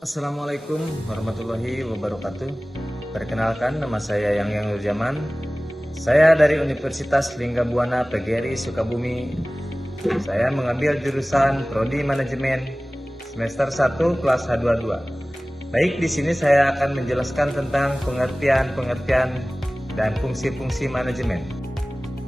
Assalamualaikum warahmatullahi wabarakatuh. Perkenalkan, nama saya Yang Nurjaman. Saya dari Universitas Linggabuana PGRI Sukabumi. Saya mengambil jurusan Prodi Manajemen semester 1 kelas H22. Baik, di sini saya akan menjelaskan tentang pengertian dan fungsi-fungsi manajemen.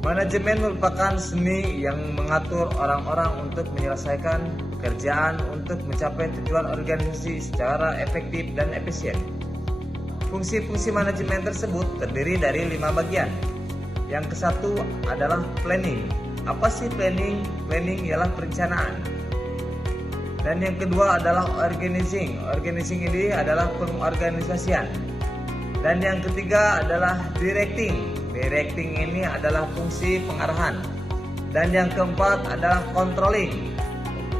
Manajemen merupakan seni yang mengatur orang-orang untuk menyelesaikan pekerjaan untuk mencapai tujuan organisasi secara efektif dan efisien. Fungsi-fungsi manajemen tersebut terdiri dari 5 bagian. Yang kesatu adalah planning. Apa sih planning? Planning ialah perencanaan. Dan yang kedua adalah organizing. Organizing ini adalah pengorganisasian. Dan yang ketiga adalah directing. Directing ini adalah fungsi pengarahan. Dan yang keempat adalah controlling.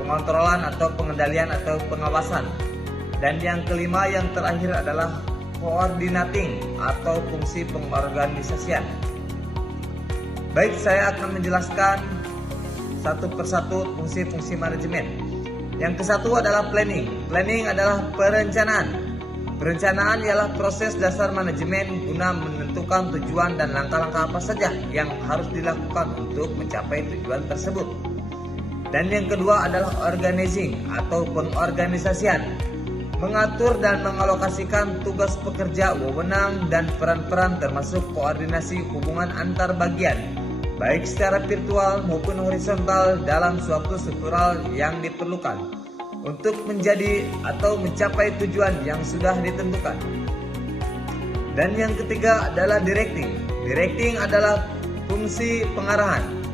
Pengontrolan atau pengendalian atau pengawasan. Dan yang kelima yang terakhir adalah coordinating atau fungsi pengorganisasian. Baik, saya akan menjelaskan satu persatu fungsi-fungsi manajemen. Yang kesatu adalah planning. Planning adalah perencanaan. Perencanaan ialah proses dasar manajemen guna menentukan tujuan dan langkah-langkah apa saja yang harus dilakukan untuk mencapai tujuan tersebut. Dan yang kedua adalah organizing atau pengorganisasian. Mengatur dan mengalokasikan tugas pekerja, wewenang, dan peran-peran termasuk koordinasi hubungan antar bagian, baik secara virtual maupun horizontal dalam suatu struktural yang diperlukan untuk menjadi atau mencapai tujuan yang sudah ditentukan. Dan yang ketiga adalah directing. Directing adalah fungsi pengarahan.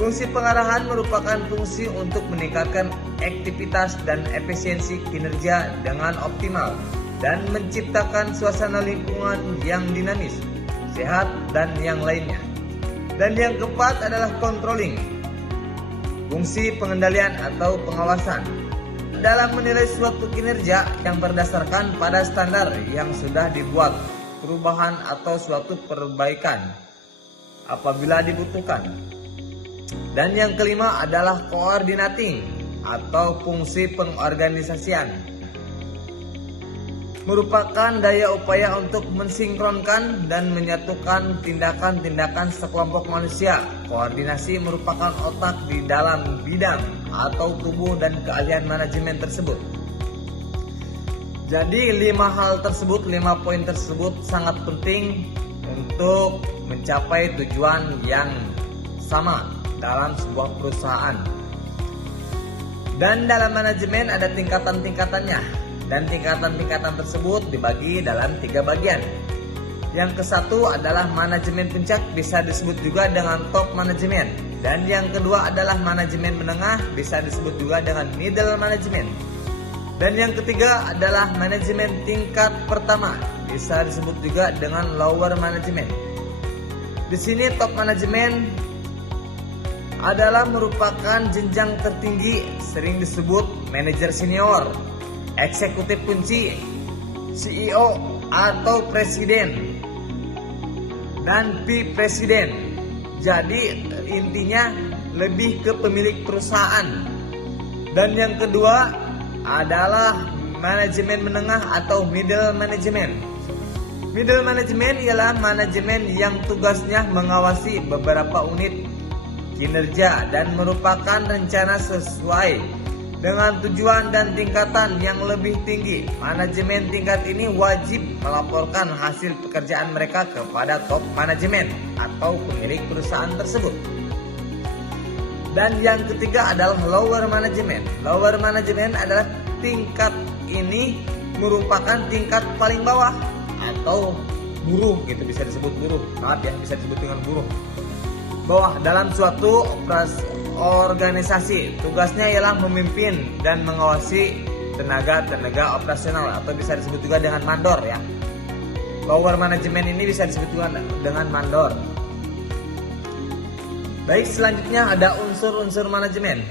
Fungsi pengarahan merupakan fungsi untuk meningkatkan aktivitas dan efisiensi kinerja dengan optimal dan menciptakan suasana lingkungan yang dinamis, sehat, dan yang lainnya. Dan yang keempat adalah controlling. Fungsi pengendalian atau pengawasan dalam menilai suatu kinerja yang berdasarkan pada standar yang sudah dibuat, perubahan atau suatu perbaikan apabila dibutuhkan. Dan yang kelima adalah coordinating atau fungsi pengorganisasian. Merupakan daya upaya untuk mensinkronkan dan menyatukan tindakan-tindakan sekelompok manusia. Koordinasi merupakan otak di dalam bidang atau tubuh dan keahlian manajemen tersebut. Jadi 5 poin tersebut sangat penting untuk mencapai tujuan yang sama dalam sebuah perusahaan. Dan dalam manajemen ada tingkatan-tingkatannya, dan tingkatan-tingkatan tersebut dibagi dalam 3 bagian. Yang kesatu adalah manajemen puncak, bisa disebut juga dengan top manajemen. Dan yang kedua adalah manajemen menengah, bisa disebut juga dengan middle management. Dan yang ketiga adalah manajemen tingkat pertama, bisa disebut juga dengan lower management. Di sini top manajemen adalah merupakan jenjang tertinggi, sering disebut manajer senior, eksekutif kunci, CEO atau presiden, dan presiden. Jadi intinya lebih ke pemilik perusahaan. Dan yang kedua adalah manajemen menengah atau middle management. Middle management ialah manajemen yang tugasnya mengawasi beberapa unit kinerja dan merupakan rencana sesuai dengan tujuan dan tingkatan yang lebih tinggi. Manajemen tingkat ini wajib melaporkan hasil pekerjaan mereka kepada top manajemen atau pemilik perusahaan tersebut. Dan yang ketiga adalah lower management. Lower management adalah tingkat ini merupakan tingkat paling bawah atau buruh, gitu bisa disebut buruh. Maaf ya, bisa disebut dengan buruh. Bawah dalam suatu organisasi. Tugasnya ialah memimpin dan mengawasi tenaga operasional atau bisa disebut juga dengan mandor ya. Lower management ini bisa disebut juga dengan mandor. Baik, selanjutnya ada unsur-unsur manajemen.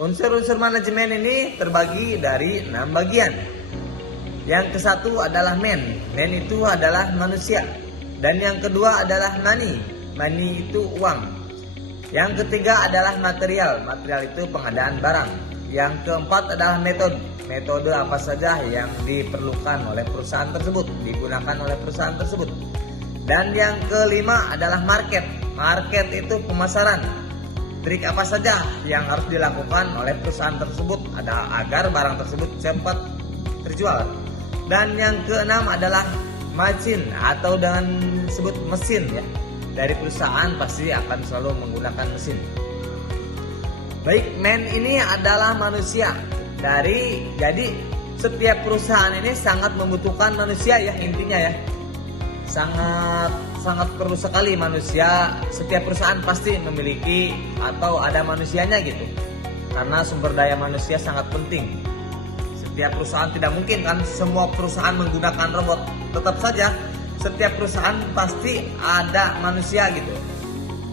Unsur-unsur manajemen ini terbagi dari 6 bagian. Yang kesatu adalah man. Man itu adalah manusia. Dan yang kedua adalah money. Money itu uang. Yang ketiga adalah material. Material itu pengadaan barang. Yang keempat adalah metode. Metode apa saja yang diperlukan oleh perusahaan tersebut, digunakan oleh perusahaan tersebut. Dan yang kelima adalah market. Market itu pemasaran. Trik apa saja yang harus dilakukan oleh perusahaan tersebut agar barang tersebut cepat terjual. Dan yang keenam adalah margin atau dengan disebut mesin ya. Dari perusahaan pasti akan selalu menggunakan mesin. Baik, man ini adalah manusia. Jadi setiap perusahaan ini sangat membutuhkan manusia ya, intinya ya. Sangat perlu sekali manusia. Setiap perusahaan pasti memiliki atau ada manusianya gitu. Karena sumber daya manusia sangat penting. Setiap perusahaan tidak mungkin kan semua perusahaan menggunakan robot. Tetap saja setiap perusahaan pasti ada manusia gitu.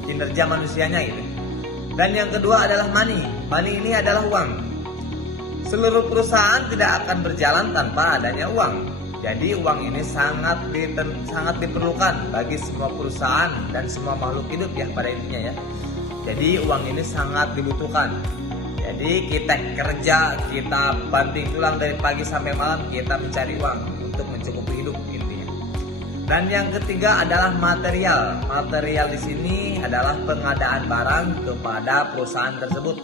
Kinerja manusianya gitu. Dan yang kedua adalah money. Money ini adalah uang. Seluruh perusahaan tidak akan berjalan tanpa adanya uang. Jadi uang ini sangat diperlukan bagi semua perusahaan dan semua makhluk hidup ya pada intinya ya. Jadi uang ini sangat dibutuhkan. Jadi kita kerja, kita banting tulang dari pagi sampai malam, kita mencari uang untuk mencukupi hidup intinya. Dan yang ketiga adalah material. Material di sini adalah pengadaan barang kepada perusahaan tersebut.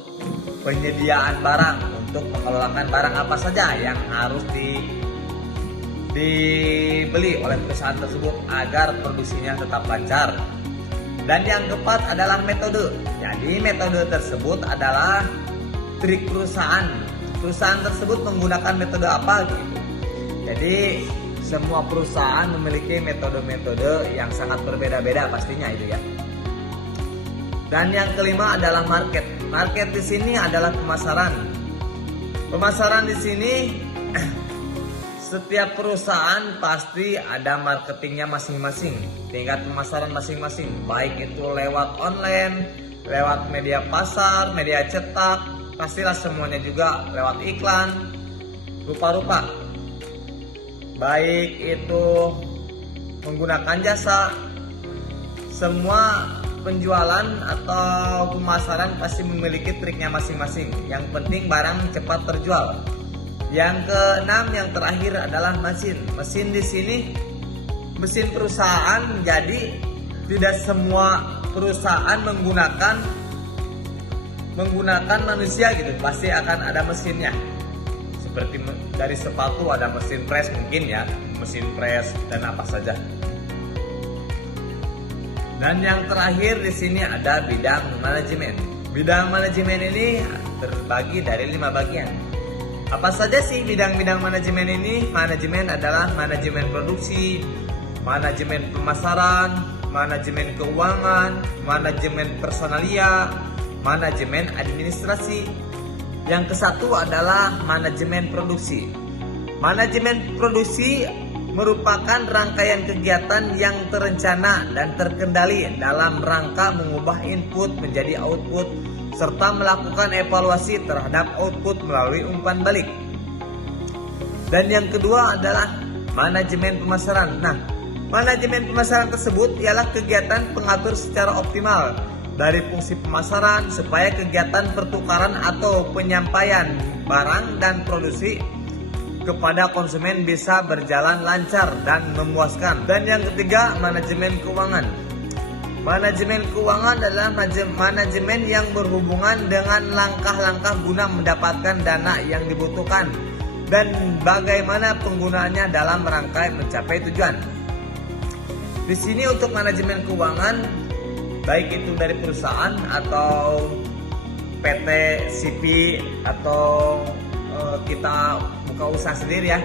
Penyediaan barang untuk mengelolakan barang apa saja yang harus dibeli oleh perusahaan tersebut agar produksinya tetap lancar. Dan yang keempat adalah metode. Jadi metode tersebut adalah trik perusahaan. Perusahaan tersebut menggunakan metode apa gitu. Jadi semua perusahaan memiliki metode-metode yang sangat berbeda-beda pastinya itu ya. Dan yang kelima adalah market. Market di sini adalah pemasaran. Pemasaran di sini setiap perusahaan pasti ada marketingnya masing-masing, tingkat pemasaran masing-masing, baik itu lewat online, lewat media pasar, media cetak, pastilah semuanya juga lewat iklan, rupa-rupa. Baik itu menggunakan jasa, semua penjualan atau pemasaran pasti memiliki triknya masing-masing. Yang penting barang cepat terjual. Yang keenam yang terakhir adalah mesin. Mesin di sini mesin perusahaan. Jadi tidak semua perusahaan menggunakan manusia gitu. Pasti akan ada mesinnya. Seperti dari sepatu ada mesin press mungkin ya, mesin press dan apa saja. Dan yang terakhir di sini ada bidang manajemen. Bidang manajemen ini terbagi dari 5 bagian. Apa saja sih bidang-bidang manajemen ini? Manajemen adalah manajemen produksi, manajemen pemasaran, manajemen keuangan, manajemen personalia, manajemen administrasi. Yang kesatu adalah manajemen produksi. Manajemen produksi merupakan rangkaian kegiatan yang terencana dan terkendali dalam rangka mengubah input menjadi output serta melakukan evaluasi terhadap output melalui umpan balik. Dan yang kedua adalah manajemen pemasaran. Nah, manajemen pemasaran tersebut ialah kegiatan pengatur secara optimal dari fungsi pemasaran supaya kegiatan pertukaran atau penyampaian barang dan produksi kepada konsumen bisa berjalan lancar dan memuaskan. Dan yang ketiga, manajemen keuangan. Manajemen keuangan adalah manajemen yang berhubungan dengan langkah-langkah guna mendapatkan dana yang dibutuhkan dan bagaimana penggunaannya dalam rangka mencapai tujuan. Di sini untuk manajemen keuangan, baik itu dari perusahaan atau PT, CP atau kita buka usaha sendiri ya.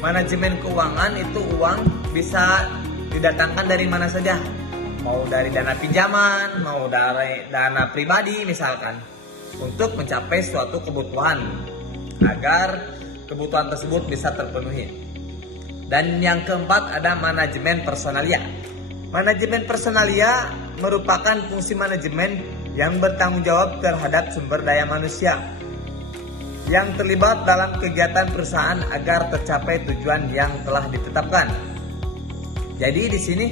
Manajemen keuangan itu uang bisa didatangkan dari mana saja, mau dari dana pinjaman, mau dari dana pribadi misalkan, untuk mencapai suatu kebutuhan agar kebutuhan tersebut bisa terpenuhi. Dan yang keempat ada manajemen personalia. Manajemen personalia merupakan fungsi manajemen yang bertanggung jawab terhadap sumber daya manusia yang terlibat dalam kegiatan perusahaan agar tercapai tujuan yang telah ditetapkan. Jadi di sini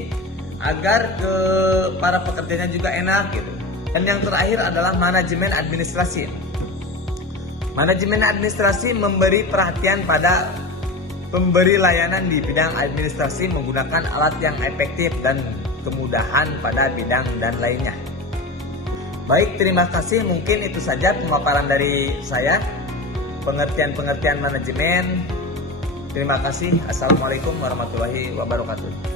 agar para pekerjanya juga enak gitu. Dan yang terakhir adalah manajemen administrasi. Manajemen administrasi memberi perhatian pada pemberi layanan di bidang administrasi menggunakan alat yang efektif dan kemudahan pada bidang dan lainnya. Baik, terima kasih. Mungkin itu saja pemaparan dari saya. Pengertian manajemen. Terima kasih. Assalamualaikum warahmatullahi wabarakatuh.